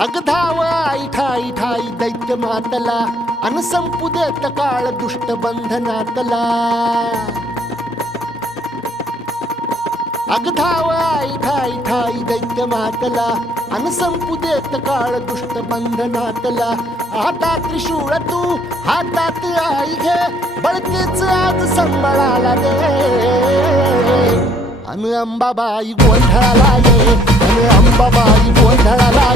अग धाव आई ठाई ठाई दैत्य मातला अन संपू देत काळ दुष्ट बंधनातला. अग धाव आई ठाई ठाई दैत्य मातला अन संपू देत काळ दुष्ट बंधनातला. हातात त्रिशूळ तू हातात आई घे बळतेच आज संबळाला दे. अन अंबाबाई गोंधळाला ये, अन अंबाबाई गोंधळाला